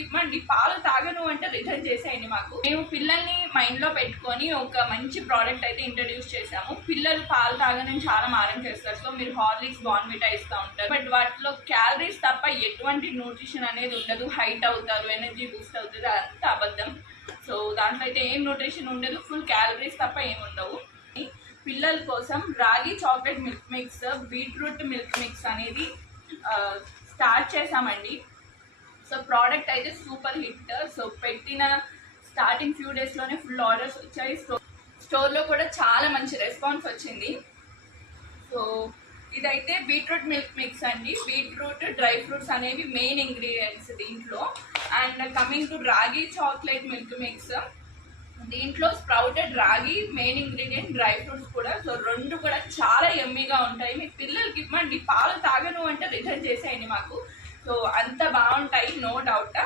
ఇవ్వండి, పాలు తాగను అంటే రిటర్న్ చేసేయండి. మేము పిల్లల్ని మైండ్ లో పెట్టుకొని ఒక మంచి ప్రోడక్ట్ అయితే ఇంట్రడ్యూస్ చేసాము. పిల్లలు పాలు తాగని చాలా మారం చేస్తారు. సో మీరు హార్లిక్స్, బార్న్విటా ఇస్తూ ఉంటారు, బట్ వాటిలో క్యాలరీస్ తప్ప ఎటువంటి న్యూట్రిషన్ అనేది ఉండదు. హైట్ అవుతారు, ఎనర్జీ బూస్ట్ అవుతుంది, అదంతా అబద్ధం. సో దాంట్లో అయితే ఏం న్యూట్రిషన్ ఉండదు, ఫుల్ క్యాలరీస్ తప్ప ఏమి ఉండవు. పిల్లల కోసం రాగి chocolate milk mix, beetroot milk mix అనేది స్టార్ట్ చేసామండి. సో ప్రోడక్ట్ అయితే సూపర్ హిట్. సో పెట్టిన స్టార్టింగ్ ఫ్యూ డేస్లోనే ఫుల్ ఆర్డర్స్ వచ్చాయి. స్టోర్లో కూడా చాలా మంచి రెస్పాన్స్ వచ్చింది. సో ఇదైతే బీట్రూట్ మిల్క్ మిక్స్ అండి. బీట్రూట్, డ్రై ఫ్రూట్స్ అనేవి మెయిన్ ఇంగ్రీడియంట్స్ దీంట్లో. అండ్ కమింగ్ టు రాగి చాక్లెట్ మిల్క్ మిక్స్, దీంట్లో స్ప్రౌటెడ్ రాగి మెయిన్ ఇంగ్రీడియంట్, డ్రై ఫ్రూట్స్ కూడా. సో రెండు కూడా చాలా యమ్మీగా ఉంటాయి. మీ పిల్లలకి ఇవ్వండి, పాలు తాగను అంటే రిటర్న్ చేసేయండి. సో అంత బాగుంటాయి, నో డౌట్.